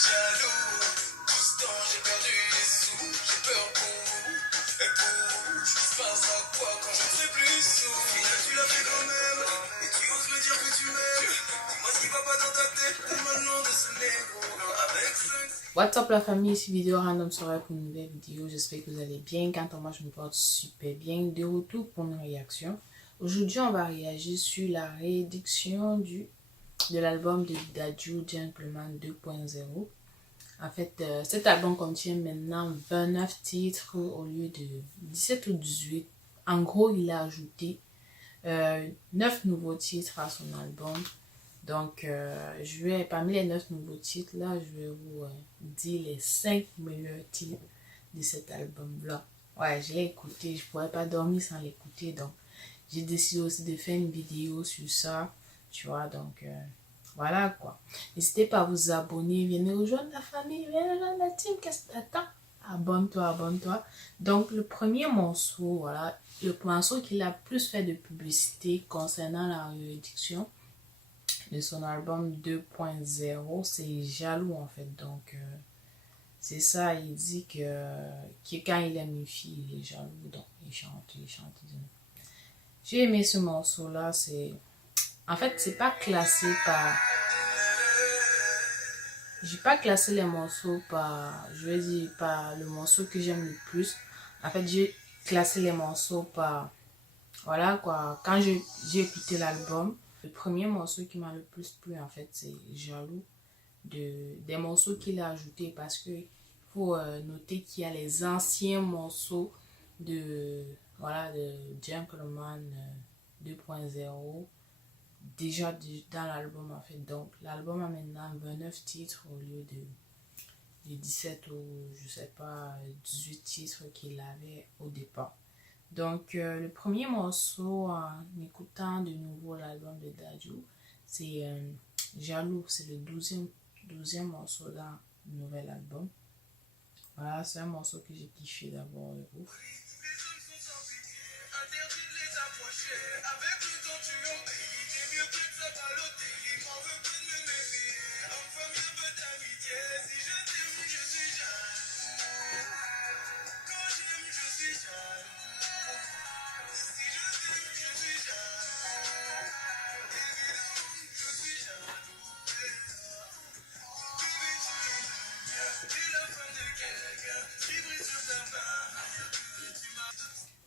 jaloux. Tout ce temps j'ai perdu les sous, j'ai peur pour vous. Et pour vous, je se passe à quoi quand je ne serai plus sous. Au final tu l'as fait quand même, et tu oses me dire que tu m'aimes. Dis-moi ce qui va pas dans ta tête, maintenant de ce négro. Avec 5. What's up la famille, ici vidéo random soirée pour une nouvelle vidéo. J'espère que vous allez bien. Quant à moi, je me porte super bien. De retour pour une réaction. Aujourd'hui, on va réagir sur la réédition de l'album de Dadju Gentleman 2.0. En fait, cet album contient maintenant 29 titres au lieu de 17 ou 18. En gros, il a ajouté 9 nouveaux titres à son album. Donc, parmi les 9 nouveaux titres, là, je vais vous dire les 5 meilleurs titres de cet album-là. Ouais, je l'ai écouté, je ne pourrais pas dormir sans l'écouter. Donc, j'ai décidé aussi de faire une vidéo sur ça, tu vois. Donc, voilà quoi. N'hésitez pas à vous abonner, venez rejoindre la famille, venez rejoindre la team, qu'est-ce que t'attends? Abonne-toi, abonne-toi. Donc, le premier morceau, voilà, le morceau qui a plus fait de publicité concernant la réédition de son album 2.0, c'est Jaloux en fait. Donc, c'est ça, il dit que quand il aime une fille, il est jaloux. Donc, il chante. J'ai aimé ce morceau-là, en fait, c'est pas classé par... J'ai pas classé les morceaux par... Je vais dire par le morceau que j'aime le plus. En fait, j'ai classé les morceaux par... Voilà quoi, quand j'ai écouté l'album, le premier morceau qui m'a le plus plu en fait, c'est Jaloux. Des morceaux qu'il a ajoutés parce que faut noter qu'il y a les anciens morceaux de Gentleman 2.0 déjà dans l'album en fait. Donc l'album a maintenant 29 titres au lieu de 17 ou je sais pas 18 titres qu'il avait au départ. Donc le premier morceau en écoutant de nouveau l'album de Dadju, c'est Jaloux, c'est le 12e morceau dans le nouvel album. Voilà, c'est un morceau que j'ai kiffé d'abord. Ouf.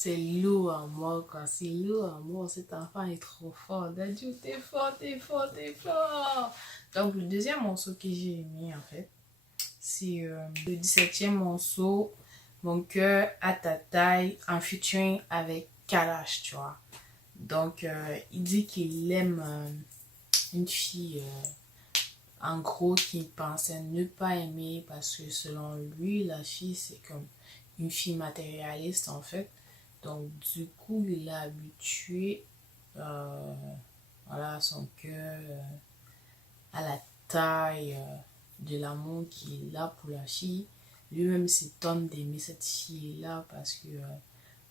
C'est lourd à mort, quoi. C'est lourd à mort. Cet enfant est trop fort. Dadju, t'es fort, t'es fort, t'es fort. Donc, le deuxième morceau que j'ai aimé, en fait, c'est le 17e morceau, Mon cœur à ta taille, en featuring avec Kalash, tu vois. Donc, il dit qu'il aime une fille, en gros, qu'il pensait ne pas aimer parce que selon lui, la fille, c'est comme une fille matérialiste, en fait. Donc, du coup, il a habitué son cœur à la taille de l'amour qu'il a pour la fille. Lui-même s'étonne d'aimer cette fille-là parce que,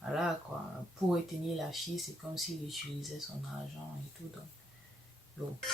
voilà, quoi, pour retenir la fille, c'est comme s'il utilisait son argent et tout. Donc,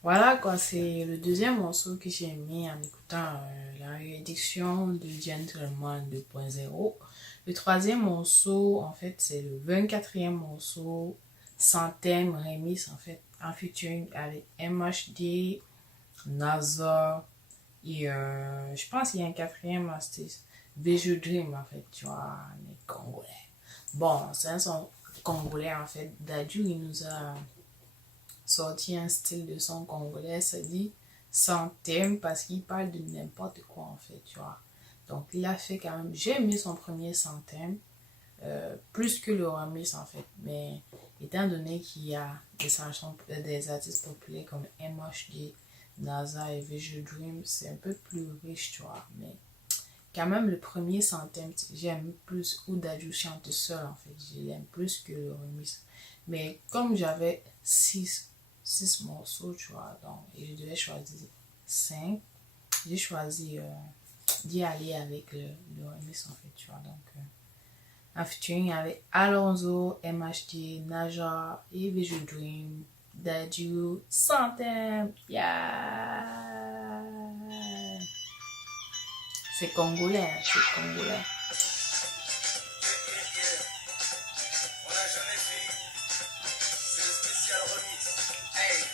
voilà quoi, c'est le deuxième morceau que j'ai aimé en écoutant la réédition de Gentleman 2.0. Le troisième morceau, en fait, c'est le 24e morceau, sans thème, remix, en fait, en featuring avec MHD, Nazar, et je pense qu'il y a un quatrième artiste, Visual Dream, en fait, tu vois, les Congolais. Bon, c'est un son congolais, en fait. Dadju, il nous a sorti un style de son congolais, ça dit sans thème parce qu'il parle de n'importe quoi en fait, tu vois. Donc il a fait quand même, j'ai aimé son premier sans thème, plus que le remix en fait, mais étant donné qu'il y a des artistes populaires comme MHD, NASA et Visual Dream, c'est un peu plus riche, tu vois. Mais quand même, le premier Santem, j'aime plus où Dadju chante seul, en fait. Je l'aime plus que le remix. Mais comme j'avais six morceaux, tu vois, donc, et je devais choisir 5, j'ai choisi d'y aller avec le remix, en fait, tu vois. Donc, un featuring avec Alonso, MHD, Naja et Visual Dream, Dadju, Santem, yeah! C'est congolais, hein, c'est congolais. On l'a jamais fait, c'est le spécial remix. Hey,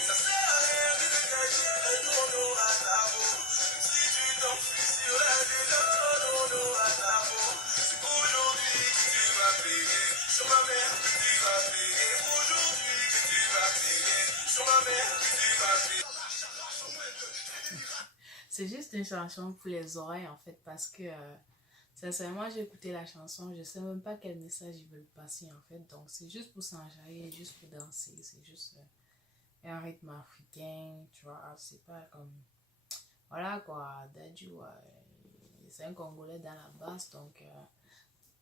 ça sert à rien de te cacher, non, non, à ta peau. Même si tu t'enfuis sur la ville, non, non, à ta peau. C'est aujourd'hui que tu vas payer, sur ma mère que tu vas payer. Aujourd'hui que tu vas payer, sur ma mère que tu vas payer. C'est juste une chanson pour les oreilles en fait parce que sincèrement j'ai écouté la chanson, je sais même pas quel message ils veulent passer en fait, donc c'est juste pour s'enjailler, juste pour danser, c'est juste un rythme africain, tu vois, c'est pas comme voilà quoi, Dadju c'est un Congolais dans la basse, donc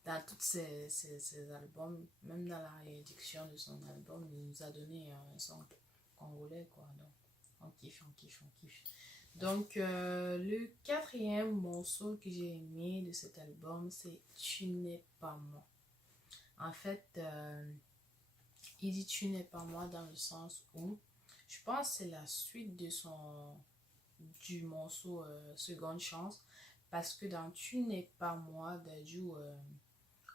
dans tous ses albums, même dans la réédition de son album, il nous a donné un son congolais quoi, donc on kiffe, on kiffe, on kiffe. Donc, le quatrième morceau que j'ai aimé de cet album, c'est Tu n'es pas moi. En fait, il dit Tu n'es pas moi dans le sens où je pense que c'est la suite du morceau Seconde Chance. Parce que dans Tu n'es pas moi, Dadju,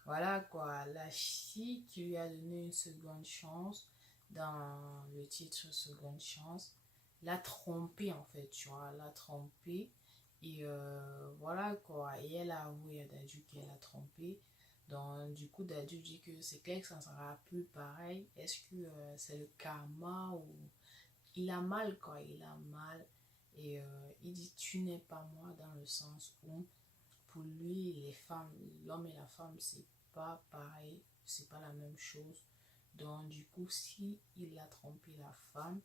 voilà quoi, la fille qui lui a donné une seconde chance dans le titre Seconde Chance l'a trompé en fait, tu vois, l'a trompé et voilà quoi, et elle a avoué à Dadju qu'elle a trompé. Donc du coup Dadju dit que c'est clair que ça ne sera plus pareil. Est-ce que c'est le karma ou il a mal quoi, il a mal et il dit tu n'es pas moi dans le sens où pour lui les femmes, l'homme et la femme c'est pas pareil, c'est pas la même chose. Donc du coup si il a trompé la femme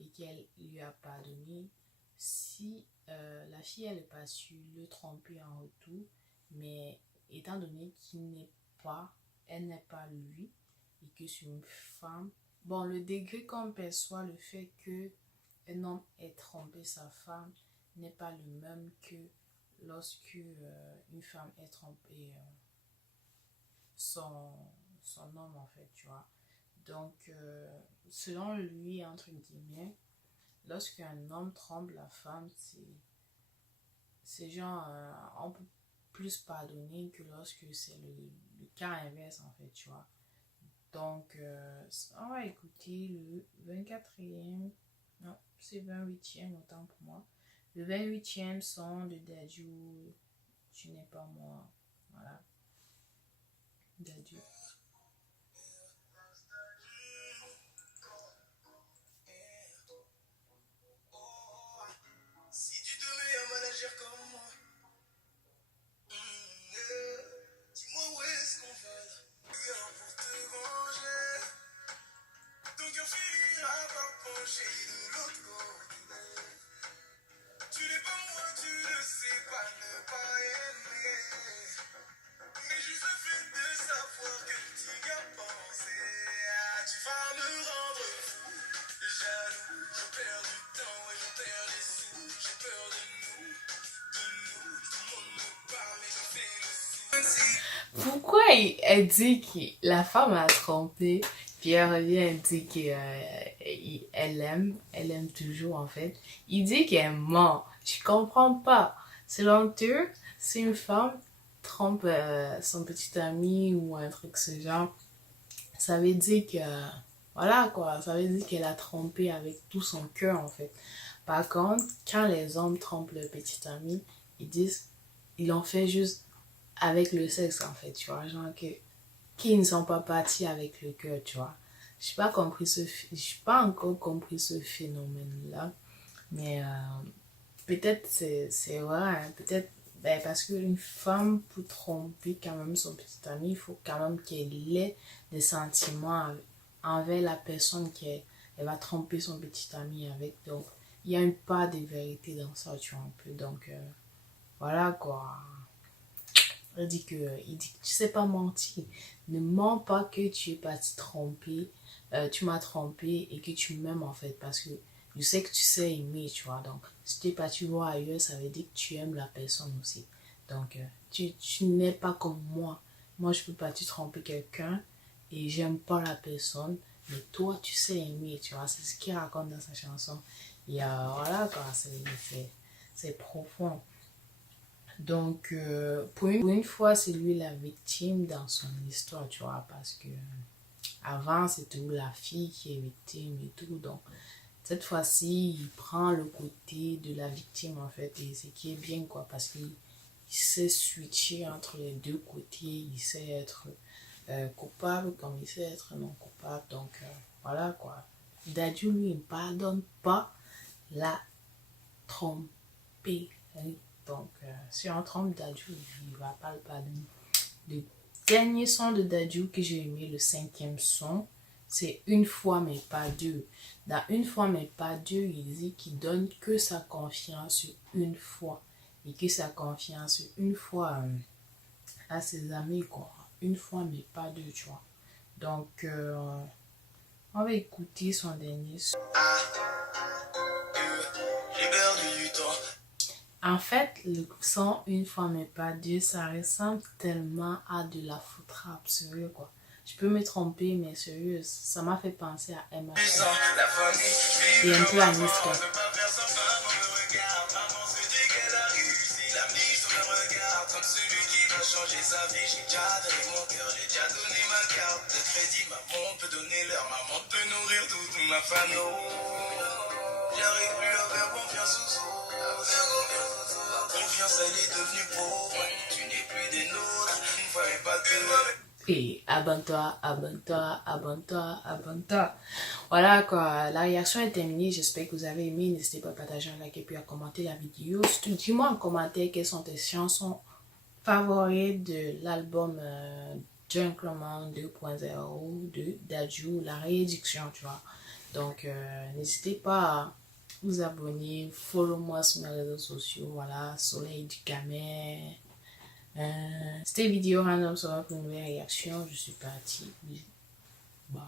et qu'elle lui a pardonné, si la fille elle n'a pas su le tromper en retour, mais étant donné qu'il n'est pas, elle n'est pas lui et que c'est une femme, bon le degré qu'on perçoit le fait que un homme ait trompé sa femme n'est pas le même que lorsque une femme ait trompé son, son homme en fait, tu vois. Donc, selon lui, entre guillemets, lorsqu'un homme trompe la femme, c'est genre, on peut plus pardonner que lorsque c'est le cas inverse, en fait, tu vois. Donc, on va écouter le 24e, non, c'est 28e, autant pour moi. Le 28e son de Dadju, Tu n'es pas moi. Voilà, Dadju. Si tu te mets à manager comme moi, dis-moi où est-ce qu'on va là. Rien pour te venger, ton cœur finira par pencher de l'autre côté. Tu n'es pas moi, tu ne sais pas ne pas aimer. Mais juste le fait de savoir que tu y as pensé, tu vas me rendre fou, jaloux. Je perds du temps et je perds des sous. J'ai peur de nous, tout le monde me parle et je fais le sou. Pourquoi elle dit que la femme a trompé, puis elle revient, elle dit qu'elle elle aime toujours en fait. Il dit qu'elle ment. Je comprends pas. Selon eux, si une femme trompe son petit ami ou un truc ce genre, ça veut dire que, voilà quoi, ça veut dire qu'elle a trompé avec tout son cœur en fait. Par contre, quand les hommes trompent leur petit ami, ils disent, ils l'ont fait juste avec le sexe en fait, tu vois, genre que qui ne sont pas partis avec le cœur, tu vois. J'ai pas encore compris ce phénomène là, mais peut-être c'est vrai, hein, peut-être ben, parce qu'une femme pour tromper quand même son petit ami, il faut quand même qu'elle ait des sentiments envers la personne qu'elle va tromper son petit ami avec. Donc il y a une part de vérité dans ça, tu vois, un peu. Donc, voilà, quoi. Il dit que tu sais pas mentir. Ne mens pas que tu es parti tromper, tu m'as trompé et que tu m'aimes, en fait, parce que je sais que tu sais aimer, tu vois. Donc, si tu es parti voir ailleurs, ça veut dire que tu aimes la personne aussi. Donc, tu n'es pas comme moi. Moi, je peux pas te tromper quelqu'un et j'aime pas la personne. Mais toi, tu sais aimer, tu vois. C'est ce qu'il raconte dans sa chanson. Et voilà, quoi. C'est profond. Donc, pour une fois, c'est lui la victime dans son histoire, tu vois. Parce que avant, c'est toujours la fille qui est victime et tout. Donc, cette fois-ci, il prend le côté de la victime, en fait. Et ce qui est bien, quoi. Parce qu'il sait switcher entre les deux côtés. Il sait être coupable comme il sait être non coupable. Donc, voilà, quoi. Dadju, lui, il ne pardonne pas la tromperie. Donc, si on trompe Dadju, il ne va pas le pardonner. Le dernier son de Dadju que j'ai aimé, le 5e son, c'est Une fois mais pas deux. Dans Une fois mais pas deux, il dit qu'il donne que sa confiance une fois. Et que sa confiance une fois à ses amis, quoi. Une fois mais pas deux, tu vois. Donc, on va écouter son dernier son. J'ai perdu du temps. En fait, le son Une fois mais pas deux, ça ressemble tellement à de la foot rap, sérieux, quoi. Je peux me tromper, mais sérieux, ça m'a fait penser à MHM et un peu à Niska. Changer sa vie, j'ai déjà donné mon cœur, j'ai déjà donné ma carte de crédit. Maman peut donner l'heure, maman peut nourrir toute ma famille. J'arrive plus à faire confiance aux autres. Ma confiance, elle est devenue pauvre. Tu n'es plus des nôtres. Une fois mais pas deux. Et abonne-toi, abonne-toi, abonne-toi, abonne-toi. Voilà, quoi. La réaction est terminée. J'espère que vous avez aimé. N'hésitez pas à partager, à liker, puis à commenter la vidéo. Surtout, dis-moi en commentaire quelles sont tes chansons favorites de l'album Gentleman 2.0 de Dadju, la réédition, tu vois. Donc, n'hésitez pas à vous abonner, follow-moi sur mes réseaux sociaux, voilà, Soleil du Camer. C'était vidéo random, ça va pour une nouvelle réaction. Je suis partie. Bye.